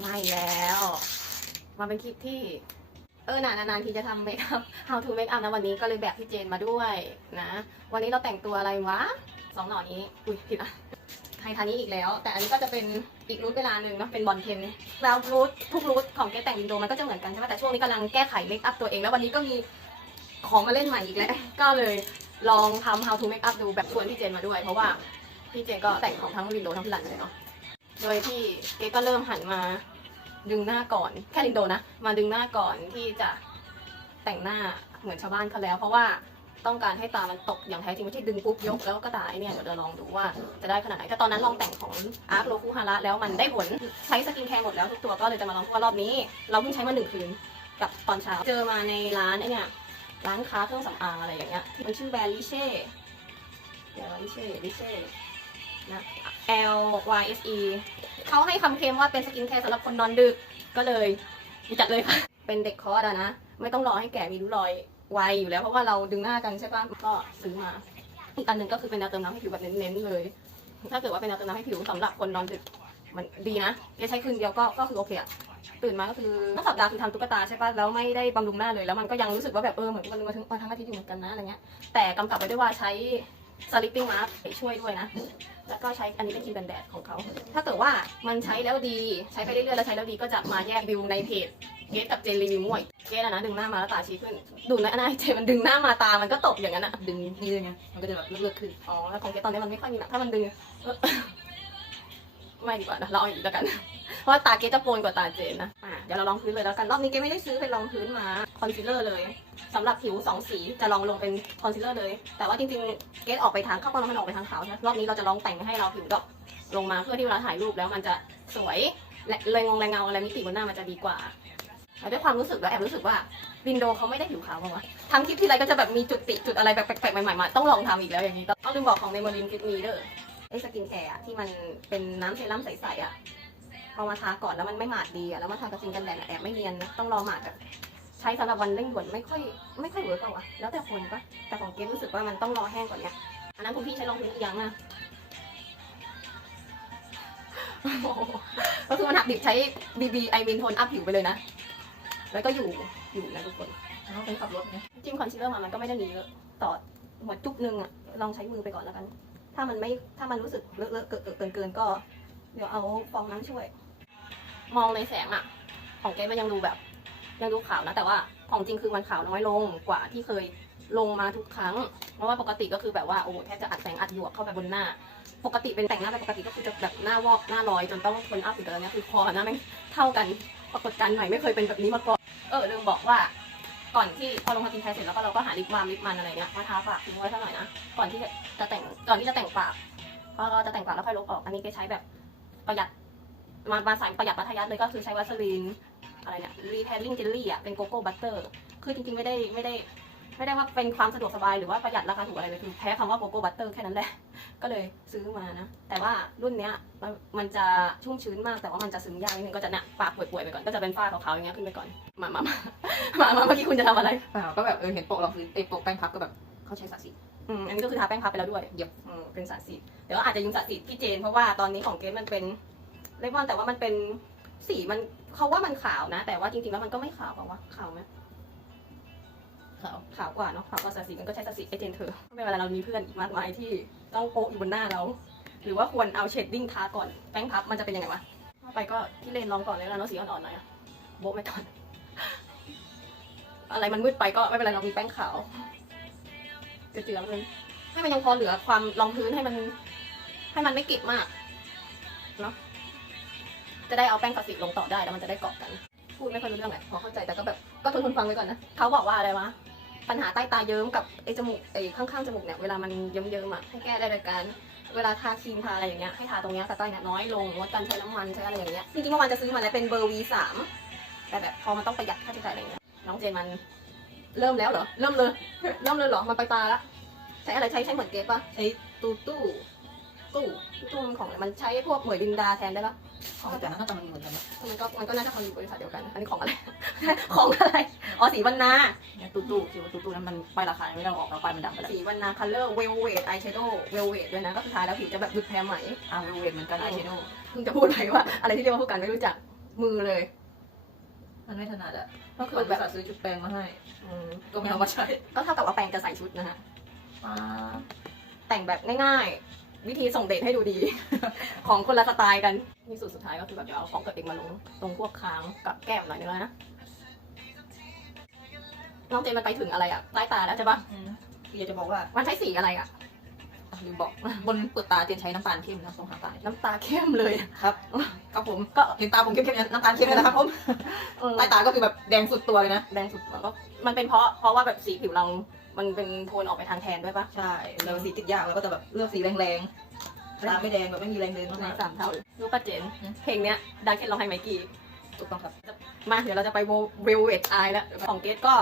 ไม่แล้ว มาเป็นคลิปที่ เออ นานานๆทีจะทำเมคอัพ how to make up นะวันนี้ก็เลยแบบพี่เจนมาด้วยนะ วันนี้เราแต่งตัวอะไรวะสองหน่อนี้ อุ้ยผิดอะไททานี้อีกแล้ว แต่อันนี้ก็จะเป็นอีกรูทเวลาหนึ่งเนาะเป็นบอลเทนแล้วรูททุกรูทของแกแต่งวินโดมันก็จะเหมือนกันใช่ไหมแต่ช่วงนี้กำลังแก้ไขเมคอัพตัวเองแล้ววันนี้ก็มีของมาเล่นใหม่อีกแล้ว ก็เลยลองทำ how to make up ดูแบบชวนพี่เจนมาด้วย เพราะว่าพี่เจนก็แต่งของทั้งวินโดทั้งพิลันเลยเนาะ โดยที่เก๊ก็เริ่มหันมาดึงหน้าก่อน แค่ลินโดนะ มาดึงหน้าก่อนที่จะแต่งหน้าเหมือนชาวบ้านเขาแล้ว เพราะว่าต้องการให้ตามันตกอย่างแท้จริงไม่ใช่ดึงปุ๊บยกแล้วก็ตายเนี่ยเดี๋ยวเราลองดูว่าจะได้ขนาดไหนแต่ตอนนั้นลองแต่งของอาร์ตโลคุฮาระแล้วมันได้ผลใช้สกินแคร์หมดแล้วทุกตัวก็เลยจะมาลองเพราะว่ารอบนี้ เราเพิ่งใช้มาหนึ่งคืนกับตอนเช้าเจอมาในร้านไอเนี่ยร้านค้าเครื่องสำอางอะไรอย่างเงี้ยมันชื่อแบรนด์ลิเช่เดี๋ยวลิเช่ลิเช่นะ L Y S E เขาให้คำเคลมว่าเป็นสกินแคร์สำหรับคนนอนดึกก็เลยจัดเลยค่ะ เป็นเด็กคอร์สอะนะ ไม่ต้องรอให้แก่มีริ้วรอยไวอยู่แล้ว เพราะว่าเราดึงหน้ากันใช่ป่ะ ก็ซื้อมา อีกอันหนึ่งก็คือเป็นแนวเติมน้ำให้ผิวแบบเน้นๆเลย ถ้าเกิดว่าเป็นแนวเติมน้ำให้ผิวสำหรับคนนอนดึกมันดีนะแค่ใช้คืนเดียวก็ก็คือโอเคอะตื่นมาก็คือทั้งสัปดาห์คือทำตุ๊กตาใช่ป่ะ แล้วไม่ได้บำรุงหน้าเลย แล้วมันก็ยังรู้สึกว่าแบบเออเหมือนวันนึงมาถึงวันทั้งอาทิตย์อยู่เหมือนกันนะอะไรเงี้ย แต่กำกับไปด้วยว่าใช้ สลิปปิ้งมาร์กช่วยด้วยนะ แล้วก็ใช้อันนี้เป็นครีมกันแดดของเขา ถ้าเกิดว่ามันใช้แล้วดี ใช้ไปเรื่อยๆแล้วใช้แล้วดีก็จะมาแยกวิวในเพจเกสกับเจนรีวิวมั่วอีกเกสอะนะดึงหน้ามาแล้วตาชี้ขึ้น ดูนะอนาเจนมันดึงหน้ามาตา มันก็ตกอย่างนั้นอะดึงนี่เลยไงมันก็จะแบบเลือกๆขึ้น อ๋อ แล้วของเกสตอนนี้มันไม่ค่อยมีนะถ้ามันดึง ไม่ดีกว่านะเราเอาอีกแล้วกัน เพราะว่าตาเกจะโปนกว่าตาเจนนะอะเดี๋ยวเราลองพื้นเลยแล้วกัน รอบนี้เกไม่ได้ซื้อเป็นรองพื้นมาคอนซีลเลอร์เลยสำหรับผิวสองสีจะลองลงเป็นคอนซีลเลอร์เลย แต่ว่าจริงๆเกสออกไปทางเข้าวกล้องมันออกไปทางขาวใช่ไหมรอบนี้เราจะลองแต่งให้เราผิวดอกลงมาเพื่อที่เวลาถ่ายรูปแล้วมันจะสวยและแรงงงแรงเงาอะไรมิติบนหน้ามันจะดีกว่าแล้วด้วยความรู้สึกแล้วแอบรู้สึกว่าวินโดเขาไม่ได้ผิวขาวมั้งวะทั้งคลิปที่ไรก็จะแบบมีจุดติจุดอะไรแบบแปลกๆใหม่ๆมาต้องลองทำอีกแล้วอย่างนี้ต้องลืมบอกของเมมโมรินฟิตมีเด้อ อ้สกินแคร์อะที่มันเป็นน้ำเซรั่มใสๆอะพอมาทาก่อนแล้วมันไม่หมาดดีอะแล้วมาทากับซิงกันแดดอะแอบไม่เนียนนะต้องรอหมาดแบบใช้สำหรับวันเร่งด่วนไม่ค่อยไม่ค่อยเวิร์กเปล่าวะแล้วแต่คนปะแต่ของเกดรู้สึกว่ามันต้องรอแห้งก่อนเนี้ยอันนั้นคุณพี่ใช้รองพื้นอีกอยังอะก็คือมันหักดิบใช้ BB ไอวินโทนอัพผิวไปเลยนะ แล้วก็อยู่อยู่นะทุกคนแล้วไปขับรถไงจิ้มคอนซีลเลอร์มามันก็ไม่ได้มีเยอะต่อหัวจุกนึงอะลองใช้มือไปก่อนแล้วกัน ถ้ามันไม่ถ้ามันรู้สึกเลอะเลอะเกินเกินเกินก็ เดี๋ยวเอาฟองน้ำช่วย มองในแสงอะของเกรซมันยังดูแบบ ยังดูขาวนะ แต่ว่าของจริงคือมันขาวน้อยลงกว่าที่เคยลงมาทุกครั้ง เพราะว่าปกติก็คือแบบว่าโอ้แทบจะอัดแสงอัดหยวกเข้าไปบนหน้า ปกติเป็นแต่งหน้าแบบปกติก็คือจะแบบหน้าวอกหน้าลอยจนต้องคนอัพอยู่แต่ตอนเนี้ยคือคอกับหน้าแม่งเท่ากันปรากฏการณ์ใหม่ไม่เคยเป็นแบบนี้มาก่อนเออลืมบอกว่า ก่อนที่พอลงสกินแคร์เสร็จแล้วก็เราก็หาลิปบาล์มลิปมันอะไรเงี้ยมาทาปากทิ้งไว้สักหน่อยนะก่อนที่จะจะแต่งก่อนที่จะแต่งปากพอเราจะแต่งปากแล้วค่อยลบออก อันนี้ก็ใช้แบบประหยัดมามาสายประหยัดมัธยัสเลยก็คือใช้วัสลีนอะไรเนี่ยรีแพลลิ่งเจลลี่อะเป็นโกโก้บัตเตอร์คือจริงๆไม่ได้ไม่ได้ ไม่ได้ว่าเป็นความสะดวกสบายหรือว่าประหยัดราคาถูกอะไรเลยคือแพ้คำว่าโกโก้บัตเตอร์แค่นั้นแหละ ก็เลยซื้อมานะ แต่ว่ารุ่นเนี้ยมันมันจะชุ่มชื้นมากแต่ว่ามันจะซึมยากนิดนึงก็จะเนี่ยปากป่วยๆไปก่อนก็จะเป็นฝ้าขาวๆอย่างเงี้ยขึ้นไปก่อน มามามามามาเมื่อกี้คุณจะทำอะไรเปล่าก็แบบเออเห็นโปะรองพื้นไอ้โปะแป้งพับก็แบบเขาใช้สาสีอืมอันนี้ก็คือทาแป้งพับไปแล้วด้วยเดี๋ยวอืมเป็นสารสีเดี๋ยวอาจจะยืมสารสีพี่เจนเพราะว่าตอนนี้ของเกสมันเป็นเลมอนแต่ว่ามันเป็นสีมันเขาว่ามันขาวนะ แต่ว่าจริงๆแล้วมันก็ไม่ขาวเปล่าวะขาวไหม ขาวขาวกว่าเนาะขาวกว่าสาสีมันก็ใช้สาสีไอเจนเธอไม่เป็นเวลาเรามีเพื่อนอีกมากมายที่ต้องโปะอยู่บนหน้าเรา หรือว่าควรเอาเชดดิ้งทาก่อนแป้งพับมันจะเป็นยังไงวะถ้าไปก็ที่เลนลองก่อนเลยแล้วเนาะสีอ่อนๆหน่อยโบะไปก่อน อะไรมันมืดไปก็ไม่เป็นไรเรามีแป้งขาวเจือๆเลยให้มันยังพอเหลือความรองพื้นให้มัน ให้มันไม่กิบมากเนาะจะได้เอาแป้งคลาสสิกลงต่อได้แล้วมันจะได้เกาะกัน พูดไม่ค่อยรู้เรื่องแหละพอเข้าใจแต่ก็แบบก็ทนทนฟังไว้ก่อนนะเขาบอกว่าอะไรวะ ปัญหาใต้ตาเยิ้มกับไอ้จมูกไอ้ข้างๆจมูกเนี่ยเวลามันเยิ้มๆอะให้แก้ได้โดยการเวลาทาครีมทาอะไรอย่างเงี้ยให้ทาตรงเนี้ยแต่ใต้เนี่ยน้อยลงงดการใช้น้ำมันใช้อะไรอย่างเงี้ยจริงๆเมื่อวานจะซื้อมาแล้วเป็นเบอร์ V3 แต่แบบพอมันต้องประหยัดค่าใช้จ่ายอะไรอย่างเงี้ยน้องเจนมันเริ่มแล้วเหรอเริ่มเลยเริ่มเลยเหรอมันไปตาละใช้อะไรใช้ใช้เหมือนเกฟปะใช้ตูตู้ตู้ตู้มันของอะไรมันใช้พวกเหมยลินดาแทนได้ปะของแต่นั้นหน้าตามันเหมือนกันนะมันก็มันก็น่าจะทำอยู่บริษัทเดียวกัน อันนี้ของอะไร ของอะไรอ๋อสีวรรณา เนี่ยตู้ตู้ที่ว่าตู้ตู้นั้นมันป้ายราคาไม่ได้เอาออกแล้วป้ายมันดำไปแล้วสีวรรณาคัลเลอร์เวลเวดอายแชโดว์เวลเวดด้วยนะก็สุดท้ายแล้วผิวจะแบบหยุดแพ้ไหมอ่าเวลเวทเหมือนกันอายแชโดว์เพิ่งจะพูดไปว่าอะไรที่เรียกว่าผู้กันไม่รู้จักมือเลย มันไม่ถนัดอะก็คืคืออแบแบบบซื้อชุดแปรงมาให้อืมก็ไม่เอามาใช้ก็เท่ากับว่าแปรงจะใส่ชุดนะฮะอ่าแต่งแบบง่ายๆ วิธีส่งเดทให้ดูดี ของคนละสไตล์กันนี่สูตรสุดท้ายก็คือแบบจะเอาของตัวเองมาลงตรงพวกค้างกับแก้มหน่อยนึงแล้วนะ น้องเจนมันไปถึงอะไรอะใต้ตาแล้วใช่ปะอืมคืออยากจะบอกว่ามันใช้สีอะไรอะอะลืมบอก บนเปลือกตาเจนใช้น้ำตาลเข้มนะตรงหางตาเนี่ยน้ำตาเข้มเลยครับครับผมก็เห็นตาผมเข้มๆเนี่ยน้ำตาลเข้มเลยนะครับผมเออใต้ตาก็คือแบบแดงสุดตัวเลยนะ แดงสุดมันก็มันเป็นเพราะเพราะว่าแบบสีผิวเรา มันเป็นโทนออกไปทางแทนด้วยปะใช่เราสีติดยากเราก็จะแบบเลือกสีแรงๆตาไม่แดงแบบไม่มีแรงเดินในมากสามเท่ารู้ปะเจนอืม เพลงเนี้ยดังเช่นร้องให้ไมกี้ ๆถูกต้องครับ มาเดี๋ยวเราจะไปเวลเวทไอแล้วของเกสก็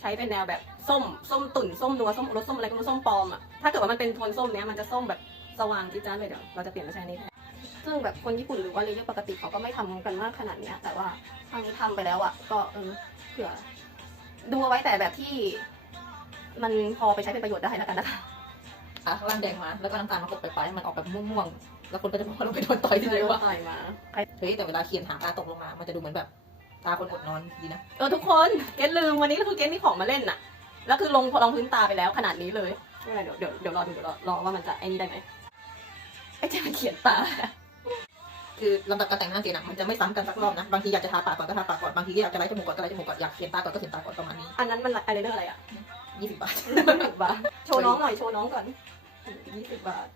ใช้เป็นแนวแบบส้มส้มตุ่นส้มนัวส้มรสส้มอะไรก็ไม่รู้ส้มปลอมอะถ้าเกิดว่ามันเป็นโทนส้มเนี้ยมันจะส้มแบบสว่างจิ๊ดจ้าดเลยเดี๋ยวเราจะเปลี่ยนมาใช้อันนี้แทนซึ่งแบบคนญี่ปุ่นหรือว่าเลเยอร์ปกติเขาก็ไม่ทำกันมากขนาดเนี้ยแต่ว่าทางนี้ทำไปแล้วอะก็เออเผื่อดูเอาไว้แต่แบบที่ มันพอไปใช้เป็นประโยชน์ได้แล้วกันนะคะ อะข้างล่างแดงมา แล้วก็น้ำตาลมากดไปลายๆให้มันออกแบบม่วงๆ แล้วคนก็จะบอกว่าเราไปโดนต่อยที่ไหนวะ ต่อยมา เฮ้ยแต่เวลาเขียนหางตาตกลงมา มันจะดูเหมือนแบบ ตาคนอดนอนดีนะ เออทุกคนเกสลืมวันนี้ก็คือเกสมีของมาเล่นน่ะ แล้วคือลงพอลองพื้นตาไปแล้วขนาดนี้เลยไม่เป็นไรเดี๋ยวเดี๋ยวเดี๋ยวรอดูเดี๋ยวรอรอว่ามันจะไอ้นี่ได้ไหมไอ้เจมันเขียนตา คือลำดับการแต่งหน้าเจนอะมันจะไม่ซ้ำกันสักรอบนะ บางทีอยากจะทาปากก่อนก็ทาปากก่อน บางทีก็อยากจะไล่จมูกก่อนก็ไล่จมูกก่อน อยากเขียนตาก่อนก็เขียนตาก่อนประมาณนี้อันนั้นมันอะไรเรื่องอะไรอะยี่สิบบาทบาท โชว์น้องหน่อยโชว์น้องก่อนยี่สิบบาท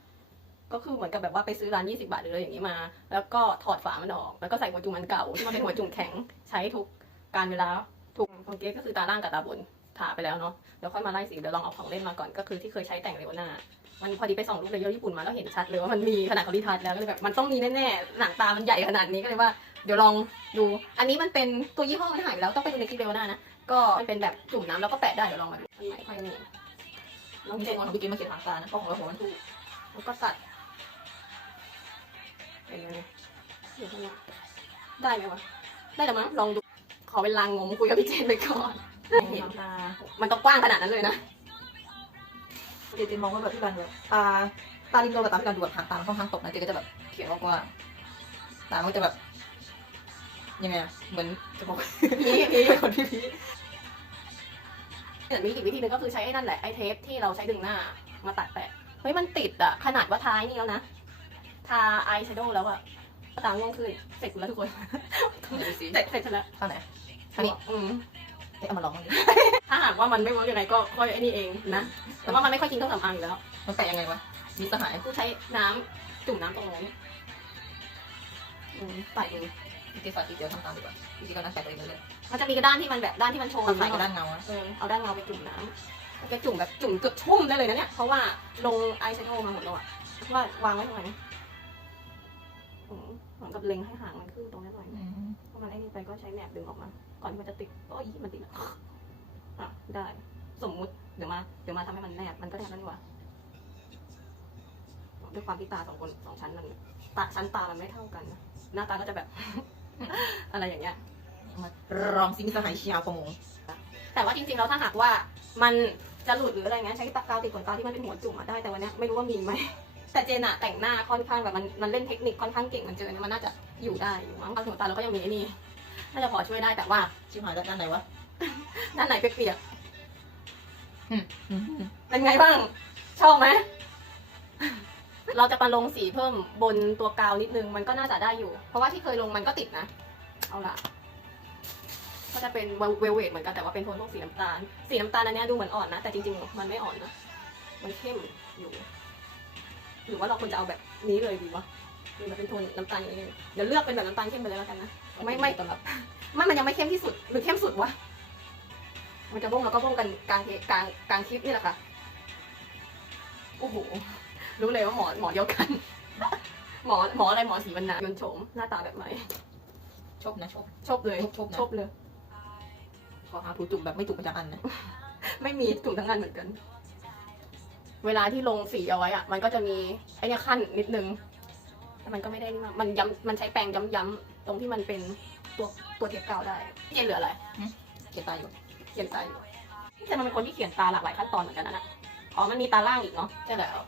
ก็คือเหมือนกับแบบว่าไปซื้อร้านยี่สิบาทหรืออะไรอย่างนี้มา แล้วก็ถอดฝามันออก แล้วก็ใส่หัวจุ่มอันเก่าที่มันเป็นหัวจุ่มแข็งใช้ทุกการเวลาถูกของเก๊ก็คือตาล่างกับตาบนทาไปแล้วเนาะเดี๋ยวค่อยมาไล่สีเดี๋ยวลองเอาของเล่นมาก่อนก็คือที่เคยใช้แต่งเลวหน้ามันพอดีไปส่องรูปเลยญี่ปุ่นมาแล้วเห็นชัดเลยว่ามันมีขนาดเขาดีทัศน์แล้วก็เลยแบบมันต้องมีแน่ๆหนังตามันใหญ่ขนาดนี้ก็เลยว่าเดี๋ยวลองดู อันนี้มันเป็นตัวยี่ห้อมันหายไปแล้วต้องไปดูในคลิปเลวหน้านะก็มันเป็นแบบจุ่มน้ำแล้วก็แปะได้เดี๋ยวลองมาดูอันไหนค่อยมีน้องไม่เจใช่นของพี่เกมมาเขียนหางตานะเพราะของเราหัวมันถูกแล้วก็ตัดเป็น ได้ไหมวะ ได้แต่มั้งลองดู ขอเวลางงคุยกับพี่เจนไปก่อน ตามันต้องกว้างขนาดนั้นเลยนะ เจนมองว่าแบบที่การแบบตาตาลิงโดกับตาที่การดูแบบหางตาค่อนข้างตกนะเจนก็จะแบบเขียนกว้าตามันจะแบบยังไงอะเหมือนจะบอกพี่พี่เป็นคนพี่พีแต่มีอีกวิธีหนึงก็คือใช้ไอ้นั่นแหละไอ้เทปที่เราใช้ดึงหน้ามาตัดแปะ เฮ้ยมันติดอะขนาดว่าท้าไอ้นี่แล้วนะ ทาอายแชโดว์แล้วอะตาง่วงขึ้นเสร็จกูแล้วทุกคนไหนดูสิเสร็จเสร็จฉันแล้วข้างไหนอันนี้อืมเอ้ยเอามาลองมันดิถ้าหากว่ามันไม่เวิร์กยังไงก็ค่อยไอ้นี่เองนะ แต่ว่ามันไม่ค่อยกินเครื่องสำอางอยู่แล้วมันแปะยังไงวะมีสหายกูใช้น้ำจุ่มน้ำตรงนั้นอืมใส่ดูพี่เจสาธิตเดี๋ยวทำตามดีกว่าวิธีการนั่งแปะตัวเองเลยมันจะมีกระด้านที่มันแบบด้านที่มันโชว์ตาถ่ายกับด้านเงาอะเออเอาด้านเงาไปจุ่มน้ำแล้วก็จุ่มแบบจุ่มเกือบชุ่มได้เลยนะเนี่ยเพราะว่าลงอายแชโดว์มาหมดแล้วอะว่าวางไว้ตรงไหนอืมเหมือน กับเล็งให้หางมันขึ้นตรงนี้หน่อยเพราะมันไอ้นี่ไปก็ใช้แหนบดึงออกมา ก่อนที่มันจะติดโอ้ยมันติดแล้วอะได้ สมมุติเดี๋ยวมาเดี๋ยวมาทำให้มันแนบมันก็แนบแล้วนี่หว่าด้วยความที่ตาสองคนสองชั้นมันตาชั้นตามันไม่เท่ากันนะหน้าตาก็จะแบบ อะไรอย่างเงี้ยมาลองซิมีสหายชาวประมงแต่ว่าจริงๆแล้วถ้าหากว่ามันจะหลุดหรืออะไรเงี้ยใช้ตะกาวติดขนตาที่มันเป็นหัวจุ่มอะได้แต่วันเนี้ยไม่รู้ว่ามีไหม แต่เจนอะแต่งหน้าค่อนข้างแบบมันมันเล่นเทคนิคค่อนข้างเก่งมันเจอเนี่ยมันน่าจะอยู่ได้อยู่มั้งเอาขนตาเราก็ยังมีไอ้นี่น่าจะพอช่วยได้แต่ว่า ชิบหายแล้วด้านไหนวะด้านไหนเปียกอืมๆเป็นไงบ้าง ชอบไหม เราจะมาลงสีเพิ่มบนตัวกาวนิดนึงมันก็น่าจะได้อยู่ เพราะว่าที่เคยลงมันก็ติดนะ เอาล่ะ ก็จะเป็นเวลเวทเหมือนกันแต่ว่าเป็นโทนพวกสีน้ำตาล สีน้ำตาลอันเนี้ยดูเหมือนอ่อนนะ แต่จริงๆ มันไม่อ่อนนะ มันเข้มอยู่ หรือว่าเราควรจะเอาแบบนี้เลยดีวะหรือมันเป็นโทนน้ำตาลอย่างนี้เลยเดี๋ยวเลือกเป็นแบบน้ำตาลเข้มไปเลยแล้วกันนะไม่ไม่ตำรับมันมันยังไม่เข้มที่สุดหรือเข้มสุดวะมันจะบ้งแล้วก็บ้งกันกลางเทกลางกลางคลิปนี่แหละค่ะโอ้โหรู้เลยว่าหมอหมอเดียวกัน หมอหมออะไรหมอสีวรรณายนต์โฉมหน้าตาแบบไหนชอบนะชอบชอบเลยชอบนะชอบเลยขอหาถูจุ่มแบบไม่จุ่มประจำอันนะไม่มีถุงทั้งอันเหมือนกัน เวลาที่ลงสีเอาไว้อะมันก็จะมีไอเนี้ยขั้นนิดนึงแต่มันก็ไม่ได้นี่มากมันย้ำมันใช้แปรงย้ำๆตรงที่มันเป็นตัวตัวเทียบกาวได้พี่เจนเหลืออะไรเขียนตาอยู่เขียนตาอยู่พี่เจนมันเป็นคนที่เขียนตาหลากหลายขั้นตอนเหมือนกันนะนะอ๋อมันมีตาล่างอีกเนาะใช่แล้ว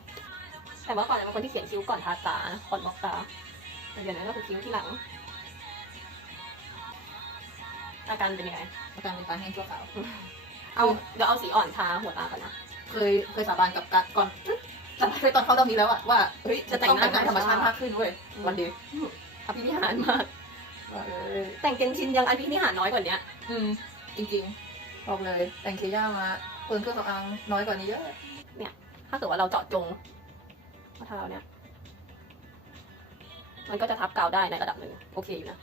แต่ว่าก่อนเนี่ยเป็นคนที่เขียนคิ้วก่อนทาตานะก่อนบล็อกตาแต่เดี๋ยวนี้ก็คือคิ้วที่หลังอาการเป็นยังไงอาการเป็นตาแห้งชั่วคราวเอาเดี๋ยวเอาสีอ่อนทาหัวตาก่อนนะ เคยเคยสาบานกับการก่อนสาบานไปตอนเข้าตอนนี้แล้วอะว่าเฮ้ยจะแต่งหน้าธรรมชาติมากขึ้นเว้ยวันดีอภินิหารมากแต่งเกงชินยังอภินิหารน้อยกว่าเนี้ยอืมจริงๆบอกเลยแต่งเคย่ามาเปินเครื่องสำอางน้อยกว่านี้เยอะถ้าเกิดว่าเราเจาะจงว่าถ้าเราเนี่ยมันก็จะทับกาวได้ในระดับหนึ่งโอเคอยู่นะ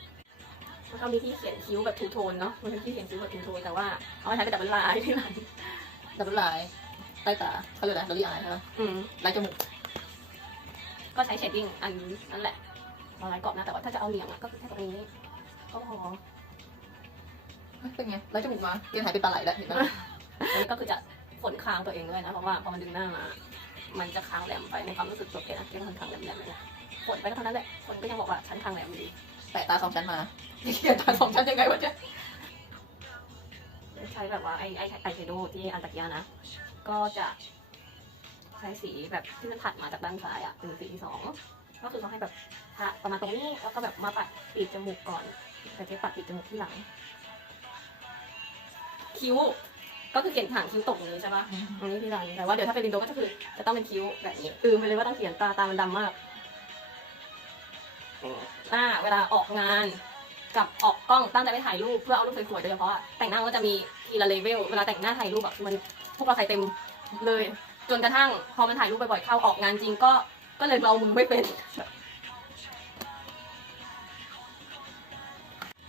เท่านี้ที่เขียนคิ้วแบบทูโทนเนาะมันเป็นที่เขียนคิ้วแบบทูโทนแต่ว่าเอาไปใช้กระดาษเป็นลายที่หลังดับเบิลไลน์ ใต้ตาเขาเรียกอะไรดอลลี่อายใช่ไหมอืมลายจมูกก็ใช้เชดดิ้งอันนั่นแหละเอาลายกรอบนะ แต่ว่าถ้าจะเอาเหลี่ยมอะก็คือแค่ตรงนี้ก็พอเฮ้ยเป็นไงลายจมูกมาเรียนหายเป็นปลาไหลแล้วเห็นไหมอันนี้ก็คือจะฝนค้างตัวเองด้วยนะเพราะว่าพอมันดึงหน้ามา มันจะค้างแหลมไปในความรู้สึกตัวเองนะที่มันค้างแหลมๆเลยนะฝนไปก็เท่านั้นแหละคนก็ยังบอกว่าฉันค้างแหลมอยู่ดีแปะตาสองชั้นมาเขียนตาสองชั้นยังไงวะเนี่ยใช้แบบว่าไอไอไอแชโดว์ที่อันตะกี้นะ ก็จะใช้สีแบบที่มันถัดมาจากด้านซ้ายอะเป็นสีที่สองก็คือเขาให้แบบทาประมาณตรงนี้แล้วก็แบบมาปัดปีกจมูกก่อนแต่เจ๊ปัดปีกจมูกที่หลัง คิ้ว ก็คือเขียนหางคิ้วตกอย่างนี้ใช่ปะอันนี้ที่หลังแต่ว่าเดี๋ยวถ้าเป็นลินโดก็จะคือจะต้องเป็นคิ้วแบบนี้ลืมไปเลยว่าต้องเขียนตาตามันดำมากหน้าเวลาออกงานกับออกกล้องตั้งใจไปถ่ายรูปเพื่อเอารูปสวยๆโดยเฉพาะอะแต่งหน้าก็จะมีทีละเลเวลเวลาแต่งหน้าถ่ายรูปแบบมัน พวกเราใส่เต็มเลย จนกระทั่งพอมันถ่ายรูปบ่อยๆเข้าออกงานจริงก็ก็เลยเรามือไม่เป็น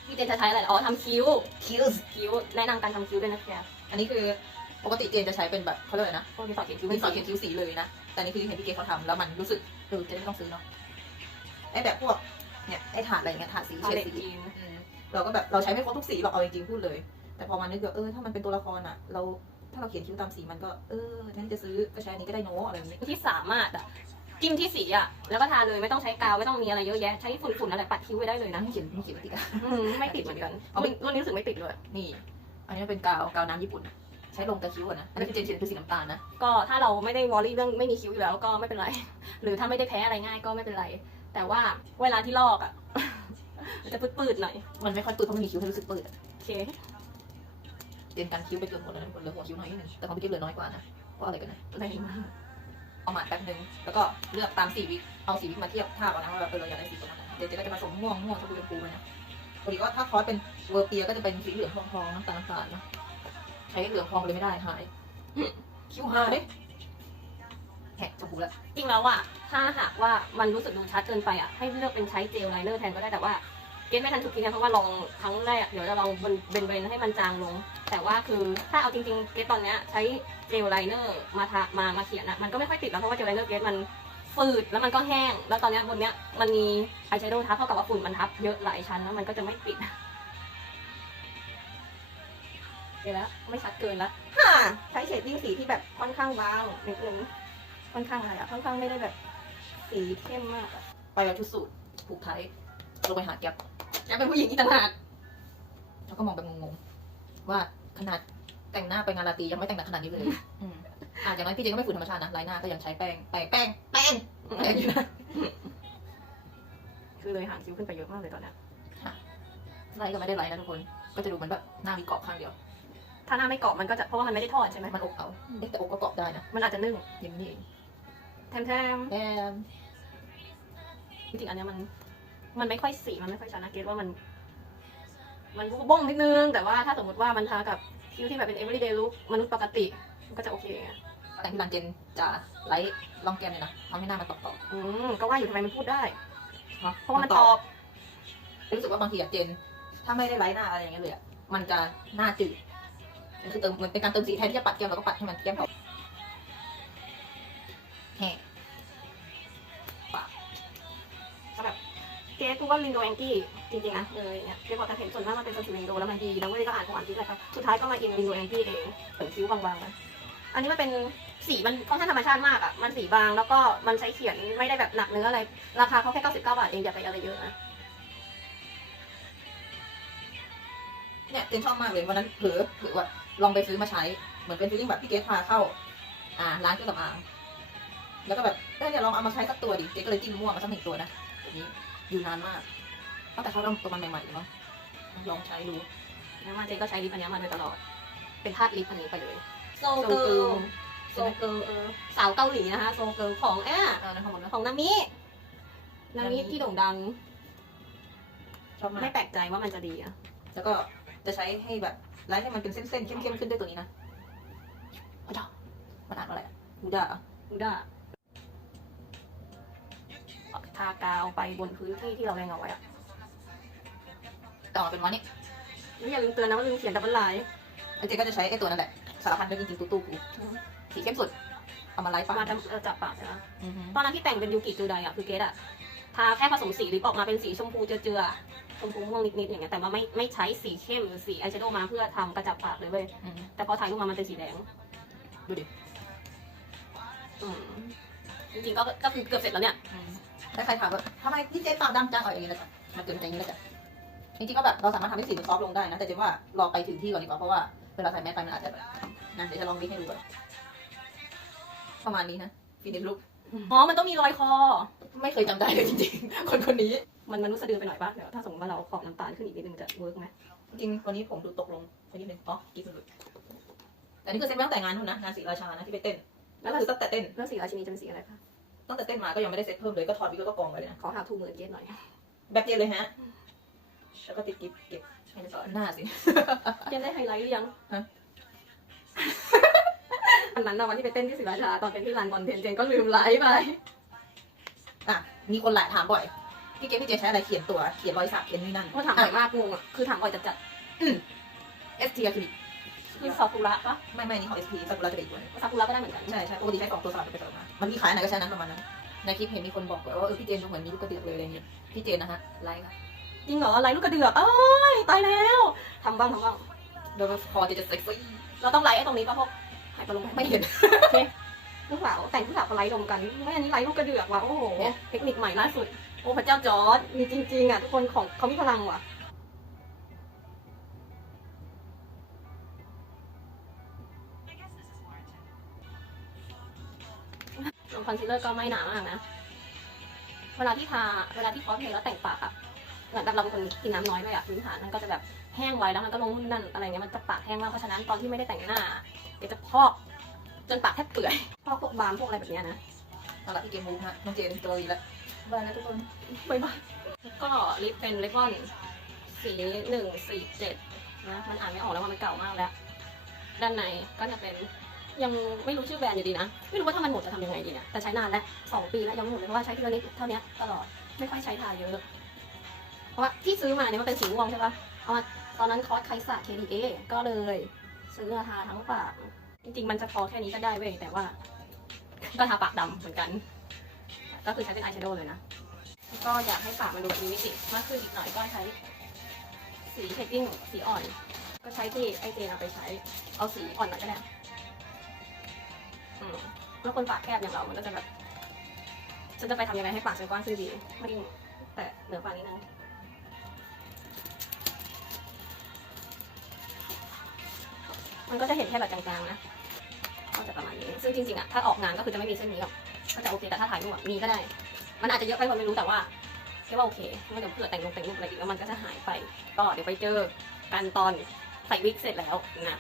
พี่เจนจะใช้อะไรอ๋อทำคิ้วคิ้วคิ้วแนะนำการทำคิ้วด้วยนะแกอันนี้คือปกติเจนจะใช้เป็นแบบเขาเรียกอะไรนะพวกที่สอนเขียนคิ้วมีสอนเขียนคิ้วสีเลยนะ แต่นี่คือเห็นพี่เกเขาทำแล้วมันรู้สึกเออจะได้ไม่ต้องซื้อเนาะไอ้แบบพวกเนี่ยไอ้ถาดอะไรเงี้ยถาดสีเอาเฉเด็ดกสีจีนอืมเราก็แบบเราใช้ไม่ครบทุกสีหรอกเอาจริงๆพูดเลย แต่พอมานึกว่าเออถ้ามันเป็นตัวละครอะ เรา ถ้าเราเขียนคิ้วตามสีมันก็เออแทนที่จะซื้อก็ใช้อันนี้ก็ได้เนอะอะไรอย่างนี้ที่สามารถอะจิ้มที่สีอะแล้วก็ทาเลยไม่ต้องใช้กาวไม่ต้องมีอะไรเยอะแยะใช้ฝุ่นๆอะไรปัดคิ้วไว้ได้เลยนะไม่เขียนไม่เขียนไม่ติดอะอืมไม่ติดเหมือนกันเอาไปรุ่นนี้รู้สึกไม่ติดเลยนี่ อันนี้เป็นกาวกาวน้ำญี่ปุ่นอะใช้ลงแต่คิ้วอะนะอันนี้คือเจนเขียนคือสีน้ำตาลนะก็ถ้าเราไม่ได้วอรี่เรื่องไม่มีคิ้วอยู่แล้วก็ไม่เป็นไร หรือถ้าไม่ได้แพ้อะไรง่ายก็ไม่เป็นไร แต่ว่าเวลาที่ลอกอะมันจะปืดๆหน่อยมันไม่ค่อยปืดเพราะมันมีคิ้วให้รู้สึกปืดอะโอเคเจ นกันคิ้วไปเกือบหมดแล้วนะคนเหลือหัวคิ้วน้อยนิดนึงแต่ของพี่เกเหลือน้อยกว่านะเพราะอะไรกันนะแรงมากเอามาแป๊บนึงแล้วก็เลือกตามสีวิกเอาสีวิกมาเทียบท่ากันนะว่าแบบเออเราอยากได้สีตัวนั้นนเดี๋ยวเจ๊ก็จะผสมม่วงม่วงชมพูชมพูไปนะพอดีว่าถ้าคอร์สเป็นเวอร์เปียก็จะเป็นสีเหลืองทองทองน้ำตาลน้ำตาลนะใช้เหลืองทองเลยไม่ได้หายคิ้วหายแหกชมพูแล้วจริงแล้วอะถ้าหากว่ามันรู้สึกดูชัดเกินไปอะให้เลือกเป็นใช้เจลไลเนอร์แทนก็ได้แต่ว่า เกณไม่ทันถูกทีนะเพราะว่าลองครั้งแรกเดี๋ยวจะลองเบนเบนๆให้มันจางลง แต่ว่าคือถ้าเอาจริงๆเกตตอนเนี้ยใช้เจลไลเนอร์มาทามามาเขียนอะมันก็ไม่ค่อยติดแล้วเพราะว่าเจลไลเนอร์เกตมันฝืดแล้วมันก็แห้ง แล้วตอนเนี้ยบนเนี้ยมันมีอายแชโดว์ทับเท่ากับว่าฝุ่นมันทับเยอะหลายชั้นแล้วมันก็จะไม่ปิดเดี๋ยวแล้วไม่ชัดเกินละฮ่าใช้เฉดดิ้งสีที่แบบค่อนข้างบางนิดนึงค่อนข้างอะไรอะค่อนข้างไม่ได้แบบสีเข้มมากอะไปกับชุดสูทผูกไทย ลงไปหาแก๊ปแก๊ปเป็นผู้หญิงอีกต่างหากแล้วก็มองแบบงงๆว่าขนาดแต่งหน้าไปงานราตรียังไม่แต่งหนักขนาดนี้เลยอืมอะอย่างนั้นพี่เจนก็ไม่ฝืนธรรมชาตินะไลน์หน้าก็ยังใช้แป้งแป้งแป้งแป้งแป้งอยู่นะคือเลยหางคิ้วขึ้นไปเยอะมากเลยตอนเนี้ยไลน์ก็ไม่ได้ไลน์นะทุกคน ก็จะดูเหมือนแบบหน้ามีเกาะข้างเดียว ถ้าหน้าไม่เกาะมันก็จะเพราะว่ามันไม่ได้ทอดใช่ไหมมันอกเอาเอ๊ะแต่อกก็เกาะได้นะ มันอาจจะนึ่งอย่างนี้เองแทมแทมแอมจริงๆอันเนี้ยมัน มันไม่ค่อยสีมันไม่ค่อยชัดนะเกรดว่ามัน มันบ้งนิดนึง แต่ว่าถ้าสมมติว่ามันทากับคิ้วที่แบบเป็น everyday look มนุษย์ปกติมันก็จะโอเคไงแต่งที่ร้านเจนจะไลท์ลองแก้มเลยนะทำให้หน้ามันตอบอืมก็ว่าอยู่ทำไมมันพูดได้ๆเพราะว่ามันตอบรู้สึกว่าบางทีอะเจน ถ้าไม่ได้ไลท์หน้าอะไรอย่างเงี้ยเลยอะมันจะหน้าจืดมันคือเติมเหมือนเป็นการเติมสีแทนที่จะปัดแก้มเราก็ปัดให้มันแก้มเขาแห่ เกรดกูว่าลินโดแองกี้จริงๆนะเลยเนี่ยเกรดบอกจะเห็นส่วนมากมันเป็นสติลินโดแล้วมันดีนะเว้ยก็อ่านของอ่านที่แล้วสุดท้ายก็มาอินลินโดแองกี้เองเหมือนคิ้วบางๆนะอันนี้มันเป็นสีมันค่อนข้างธรรมชาติมากอะมันสีบางแล้วก็มันใช้เขียนไม่ได้แบบหนักเนื้ออะไร ราคาเขาแค่99บาทเองอย่าไปอะไรเยอะนะเนี่ยเจนชอบมากเลยวันนั้นเผลอเผลอว่าลองไปซื้อมาใช้เหมือนเป็นฟีลลิ่งแบบพี่เกสพาเข้า อ่าร้านเครื่องสำอางแล้วก็แบบเออเนี่ยลองเอามาใช้สักตัวดิเจ๊ก็เลยจิ้มมั่วมาสักหนึ่งตัวนะแบบนี้ อยู่นานมากตั้งแต่เขาเริ่มตัวมันใหม่ๆอยู่เนาะลองใช้ดูแล้วมาเจนก็ใช้ลิปอันเนี้ยมาโดยตลอด เป็นธาตุลิปอันนี้ไปเลยโซโซเกิเกิลลโซเกิลเออสาวเกาหลีนะคะโซเกิลของแอะเออนะครับผมนะของนามินามิที่โด่งดังชอบมากไม่แปลกใจว่ามันจะดีอะแล้วก็จะใช้ให้แบบไลท์ให้มันเป็นเส้นๆเข้มๆขึ้นด้วยตัวนี้นะฮูด้ามันอ่านว่าอะไรฮูด้าฮูด้า ทากาวไปบนพื้นที่ที่เราแรงเอาไว้อะต่อมาเป็นวันนี้นี่อย่าลืมเตือนนะว่าลืมเขียนดับเบิลไลน์แล้วเจ๊ก็จะใช้ไอ้ตัวนั่นแหละ สารพันด้วยจริงๆ ตู้ตู้กูสีเข้มสุดเอามาไลท์ปากมาทำเออจับปากใช่ไหมอือฮึตอนนั้นที่แต่งเป็นยูกิจูไดอะคือเกดอะทาแค่ผสมสีลิปออกมาเป็นสีชมพูเจือๆชมพูม่วงนิดๆอย่างเงี้ยแต่ว่าไม่ไม่ใช้สีเข้มหรือสีอายแชโดว์มาเพื่อทำกระจับปากเลยเว้ยอือฮึแต่พอถ่ายรูปมามันเป็นสีแดงดูดิอืมจริงๆก็ก็คือเกือบเสร็จแล้วเนี่ยอืม ถ้าใครถามว่าทำไมพี่เจ๊ปากดำจังเอาอย่างนี้แหละจ้ะมันเกิดมาจากอย่างนี้แหละจ้ะจริงๆก็แบบเราสามารถทำให้สีมันซอฟต์ลงได้นะแต่เจ๊ว่ารอไปถึงที่ก่อนดีกว่าเพราะว่าเวลาใส่แมสไปมันอาจจะแบบนะเดี๋ยวจะลองวิให้ดูก่อนประมาณนี้นะฟินิชลุกอ๋อมันต้องมีรอยคอ ไม่เคยจำได้เลยจริงๆ คนคนนี้มันมันรู้สะดือไปหน่อยป่ะเดี๋ยวถ้าสมมติว่าเราขอบน้ำตาลขึ้นอีกนิดนึงจะเวิร์กไหมจริงๆวันนี้ผมดูตกลงไปนิดนึงอ๋อกิ๊บหลุดแต่นี่คือเซ็ตมาตั้งแต่งานนู่นนะงานศรีราชานะที่ไปเต้นแล้วคือตั้งแต่เต้นแล้วสีราชินีจะเป็นสีอะไรคะ ตั้งแต่เต้นมาก็ยังไม่ได้เซ็ตเพิ่มเลยก็ถอดวิกแล้วก็กองไว้เลยนะขอหาทูมือเกตหน่อยแบบเจนเลยฮะแล้วก็ติดกิ๊บเก็บให้ต่อหน้าสิเกตได้ไฮไลท์หรือยังฮะอันนั้นนะวันที่ไปเต้นที่ศรีราชาตอนเป็นที่ลานบอลเทนเจนก็ลืมไลท์ไปอะมีคนหลายถามบ่อยพี่เกมพี่เจใช้อะไรเขียนตัวเขียนรอยสักเขียนนี่นั่นเพราะถามบ่อยมากงงอะคือถามบ่อยจัดเอสทีอะคริลิกๆ คือซากุระปะไม่ไม่นี่ของเอสทีซากุระจะเป็นอีกตัวหนึงซากุระก็ได้เหมือนกันใช่ใช่ปกติใช้สองตัวสลับกันไปสลับมามันมีขายไหนก็ใช้นั้นประมาณนั้นในคลิปเห็นมีคนบอกว่าเออพี่เจนดูเหมือนมีลูกกระเดือกเลยอะไรเงี้ยพี่เจนนะฮะไลค์ค่ะจริงเหรอไลท์ลูกกระเดือกเอ้ยตายแล้วทำบ้างทำบ้างโดยคอจะจะเซ็กซี่เราต้องไลท์ไอ้ตรงนี้ป่ะพวกหายไปลงไม่เห็น ลูกสาวแต่งลูกสาวเขาไลท์ลงกันไม่อันนี้ไลท์ลูกกระเดือกว่ะโอ้โหเทคนิคใหม่ล่าสุดโอ้พระเจ้าจอร์ดมีจริงๆอะทุกคนของเขามีพลังว่ะ อนซีลเลอร์ก็ไม่หนามากนะ เวลาที่ทา เวลาที่คอสเพลย์แล้วแต่งปากอะเหมือนแบบเราเป็นคนกินน้ำน้อยด้วยอะพื้นฐานมันก็จะแบบแห้งไวแล้วมันก็ลงนู่นนั่นอะไรเงี้ยมันจะปากแห้งมากเพราะฉะนั้นตอนที่ไม่ได้แต่งหน้าเดี๋ยวจะพอกจนปากแทบเปื่อยพอกพวกบาล์มพวกอะไรแบบเนี้ยนะเอาละพี่เกมมูฟฮะน้องเจนเจออีกแล้วบ้านนะทุกคนไปบ้างแล้วก็ลิปเป็นเลมอนสีหนึ่งสี่เจ็ดนะมันอ่านไม่ออกแล้วว่ามันเก่ามากแล้ว ด้านในก็จะเป็น ยังไม่รู้ชื่อแบรนด์อยู่ดีนะ ไม่รู้ว่าถ้ามันหมดจะทำยังไงดีเนี่ยแต่ใช้นานแล้วสองปีแล้วยังไม่หมดเลยเพราะว่าใช้ทีละนิดเท่านี้ตลอดไม่ค่อยใช้ทาเยอะเพราะว่าที่ซื้อมาเนี่ยมันเป็นสีม่วงใช่ปะเอามาตอนนั้นคอร์สไคสะ KDA ก็เลยซื้อมาทาทั้งปากจริงๆ มันจะพอแค่นี้ก็ได้เว้ยแต่ว่า ก็ทาปากดำเหมือนกัน ก็คือใช้เป็นอายแชโดว์เลยนะก็อยากให้ปากมันดูมีมิติมากขึ้นอีกหน่อยก็ใช้สีเชดดิ้งสีอ่อน ก็ใช้ที่ไอเจนเอาไปใช้เอาสีอ่อนหน่อยก็ได้ อืมแล้วคนปากแคบอย่างเรามันก็จะแบบฉันจะไปทำยังไงให้ปากฉันกว้างขึ้นดีไม่แต่เหนือปากนิดนึงมันก็จะเห็นแค่แบบจางๆนะก็จะประมาณนี้ ซึ่งจริงๆอะถ้าออกงานก็คือจะไม่มีเส้นนี้หรอกก็จะโอเค แต่ถ้าถ่ายรูปอะมีก็ได้ มันอาจจะเยอะไปกว่าไม่รู้แต่ว่าแค่ว่าโอเคไม่เดี๋ยวเผื่อแต่งลงแต่งรูปอะไรอีกแล้วมันก็จะหายไป ก็เดี๋ยวไปเจอกันตอนใส่วิกเสร็จแล้วนะ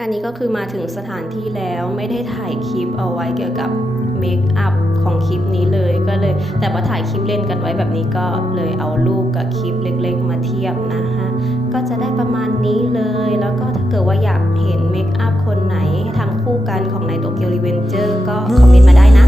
อันนี้ก็คือมาถึงสถานที่แล้วไม่ได้ถ่ายคลิปเอาไว้เกี่ยวกับเมคอัพของคลิปนี้เลยก็เลย แต่ว่าถ่ายคลิปเล่นกันไว้แบบนี้ก็เลยเอารูปกับคลิปเล็กๆ มาเทียบนะฮะก็จะได้ประมาณนี้เลย แล้วก็ถ้าเกิดว่าอยากเห็นเมคอัพคนไหนทำคู่กันของในโตเกียวรีเวนเจอร์ก็คอมเมนต์มาได้นะ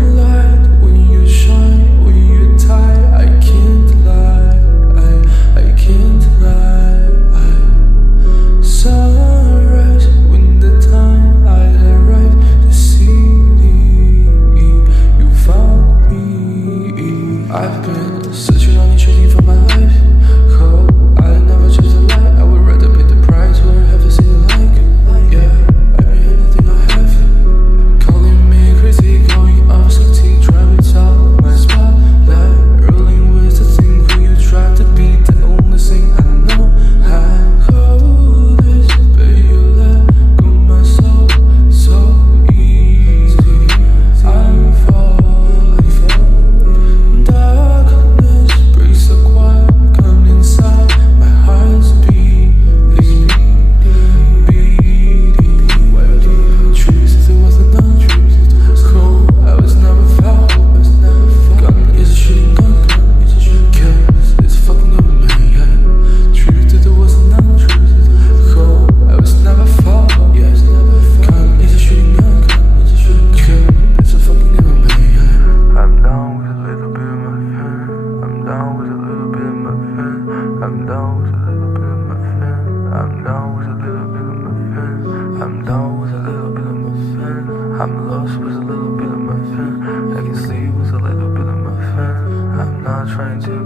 trying to